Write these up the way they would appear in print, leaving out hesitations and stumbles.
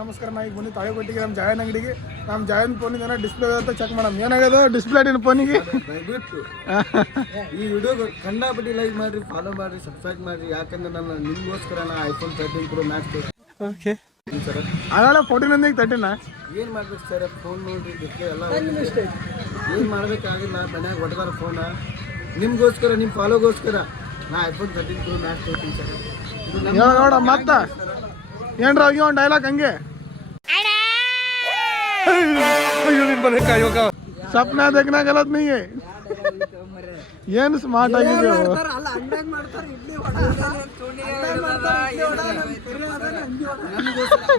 ನಮಸ್ಕಾರ. ನಾ ಈಗ ಬಂದು ತಾಳಿಕೊಟ್ಟಿಗೆ ನಮ್ಮ ಜಾಯನ್ ಅಂಗಡಿಗೆ. ನಮ್ಮ ಜಾಯನ್ ಫೋನಿಗೆ ಡಿಸ್ಪ್ಲೇ ಅಂತ ಚೆಕ್ ಮಾಡೋಣ. ಏನಾಗ್ಯದ ಡಿಸ್ಪ್ಲೇ ನಿನ್ನ ಫೋನಿಗೆ? ದಯವಿಟ್ಟು ಈ ವಿಡಿಯೋ ಕಂಡಾಪಟ್ಟಿ ಲೈಕ್ ಮಾಡಿರಿ, ಫಾಲೋ ಮಾಡಿರಿ, ಸಬ್ಸ್ಕ್ರೈಬ್ ಮಾಡಿರಿ. ಯಾಕಂದ್ರೆ ನಾನು ನಿಮಗೋಸ್ಕರ ನಾ iPhone 13 Pro Max okay sir. ಅದಲ್ಲ 14 13 ಏನು ಮಾಡ್ಬೇಕು ಸರ್? ಫೋನ್ ನೋಡ್ರಿ, ಡಿಸ್ಪ್ಲೇ ಎಲ್ಲ ಏನು ಮಾಡ್ಬೇಕಾಗಿಲ್ಲ. ಮನ್ಯಾಗ ಹೊಡೆದಾರ ಫೋನ ನಿಮ್ಗೋಸ್ಕರ, ನಿಮ್ಮ ಫಾಲೋಗೋಸ್ಕರ ನಾ ಐಫೋನ್ 13 Pro Max ತೊಗೊತೀನಿ ಸರ್. ನೋಡ ಮತ್ತ ಏನ್ರ ಹೋಗಿ ಒಂದು ಡೈಲಾಗ್ ಹಂಗೆ ಸಪ್ನ देखना गलत नहीं है. ಏನು ಸ್ಮಾರ್ಟ್ ಆಗಿದೆ.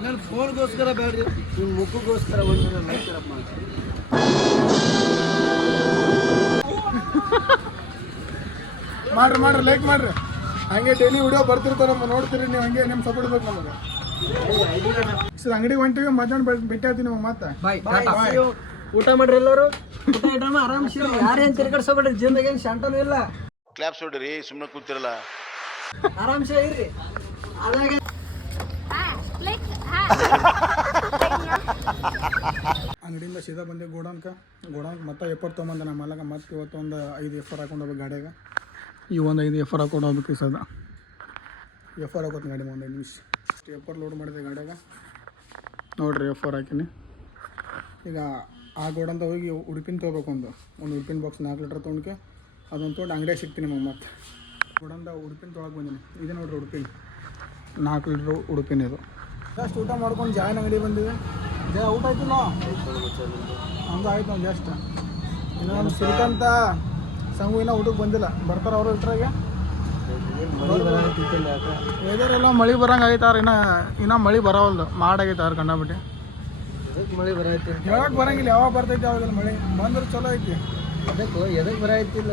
ನನ್ನ ಫೋನ್ಗೋಸ್ಕರ ಬೇಡ್ರಿ, ನಿಮ್ಮ ಮುಖಕ್ಕೋಸ್ಕರ ಒಂದು ಲೈಕ್ ಮಾಡ್ರಿ ಲೈಕ್ ಮಾಡ್ರಿ. ಹಂಗೆ ಡೈಲಿ ವಿಡಿಯೋ ಬರ್ತಿರ್ತಾವ, ನಮ್ಮ ನೋಡ್ತೀರಿ ನೀವು. ಹಂಗೆ ನಿಮ್ಮ ಸಪೋರ್ಟ್ ಬೇಕು ನಮಗೆ. ಸರ್ ಅಂಗಡಿಗೆ ಹೊಂಟಿವಿ, ಮಧ್ಯಾಹ್ನ ಭೇಟಿ ಆಗ್ತೀನಿ ನಿಮಗೆ. ಮತ್ತೆ ಊಟ ಮಾಡ್ರಿ ಎಲ್ಲರೂ. ಊಟ ಇಡ್ರಮ್ಮ ಆರಾಮ್ಸಿ. ಯಾರೇನು ತಿರ್ಗಡ್ಸೋಬೇಡ್ರಿ, ಜೀವನದಾಗ ಏನು ಶಾಂತನೂ ಇಲ್ಲ. ಕ್ಲಾಪ್ಸ್ ಹೊಡ್ರಿ, ಸುಮ್ಮನೆ ಕೂತಿರಲ್ಲ. ಆರಾಮ್ಸೆ ಇರ್ರಿ. ಅದಾಗ ಅಂಗಡಿಯಿಂದ ಸೀದಾ ಬಂದೆ ಗೋಡಾನ್ಕ ಮತ್ತೆ ಎಫರ್ ತೊಗೊಂಬಂದ ನಮ್ಮ ಮಲಗ. ಮತ್ತೆ ಇವತ್ತು ಒಂದು 5 ಎಫರ್ ಹಾಕೊಂಡು ಹೋಗ್ಬೇಕು ಗಾಡಿಯಾಗ. ಈ ಒಂದು 5 ಎಫರ್ ಹಾಕೊಂಡು ಹೋಗ್ಬೇಕು. ಸದ ಎಫರ್ ಹಾಕೋತೀನಿ ಗಾಡಿ. ಒಂದು 5 ನಿಮಿಷ ಅಷ್ಟು ಎಫರ್ ಲೋಡ್ ಮಾಡಿದೆ ಗಾಡಿಯಾಗ. ನೋಡಿರಿ ಎಫರ್ ಹಾಕಿನಿ. ಈಗ ಆ ಗೋಡಂತ ಹೋಗಿ ಉಡುಪಿನ ತೊಗೋಬೇಕು. ಒಂದು ಉಡುಪಿನ ಬಾಕ್ಸ್ 4 ಲೀಟ್ರ್ ತೊಗೊಂಡ್ಕೆ ಅದೊಂದು ತೊಗೊಂಡು ಅಂಗಡಿಯಾಗ ಸಿಗ್ತೀನಿ ನಿಮಗೆ. ಮತ್ತೆ ಗೋಡಂದ ಉಡುಪಿನ ತೊಗೊಳಕ್ಕೆ ಬಂದೀನಿ. ಇದೆ ನೋಡಿರಿ ಉಡುಪಿನ 4 ಲೀಟ್ರ್ ಉಡುಪಿನ. ಇದು ಜಸ್ಟ್ ಊಟ ಮಾಡ್ಕೊಂಡು ಜಾಯನ್ ಅಂಗಡಿ ಬಂದಿದೆ. ಊಟ ಆಯ್ತು ನೋ ಹಂಗೆ ಆಯ್ತು ನಾವು ಜಸ್ಟ್. ಇನ್ನು ನಮ್ಮ ಶ್ರೀಕಾಂತ ಸಂಗು ಇನ್ನೂ ಊಟಕ್ಕೆ ಬಂದಿಲ್ಲ. ಬರ್ತಾರೆ ಅವರು ಇಟ್ರಾಗೆ. ವೆದರ್ ಎಲ್ಲ ಮಳೆ ಬರಂಗೆ ಆಗೈತಾರ. ಇನ್ನೂ ಮಳೆ ಬರೋವಲ್ದು, ಮಾಡಾಗೈತಾರ ಕಂಡಾಬಿಟ್ಟು. ಮಳೆ ಬರೈತಿ ಹೇಳಕ್ಕೆ ಬರಂಗಿಲ್ಲ, ಯಾವಾಗ ಬರ್ತೈತಿ ಯಾವಾಗೆಲ್ಲ. ಮಳೆ ಬಂದ್ರೆ ಚಲೋ ಐತಿ. ಎದಕ್ಕೆ ಬರೈತಿಲ್ಲ?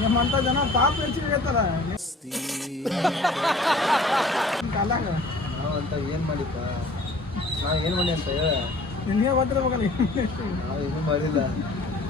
ನಿಮ್ಮಂಥ ಜನ ಪಾಪ ಹೆಚ್ಚಿಗೆ ಐತಲ್ಲ ಕಾಲಾಗ. ನಾವು ಅಂತ ಏನು ಮಾಡಿಪ್ಪ? ನಾವು ಏನು ಮಾಡಿ ಅಂತ ಹೇಳ. ನಿನ್ನೆ ಬರ್ತಿರ್ಬೇಕಲ್ಲ. ನಾವು ಏನೂ ಮಾಡಿಲ್ಲ.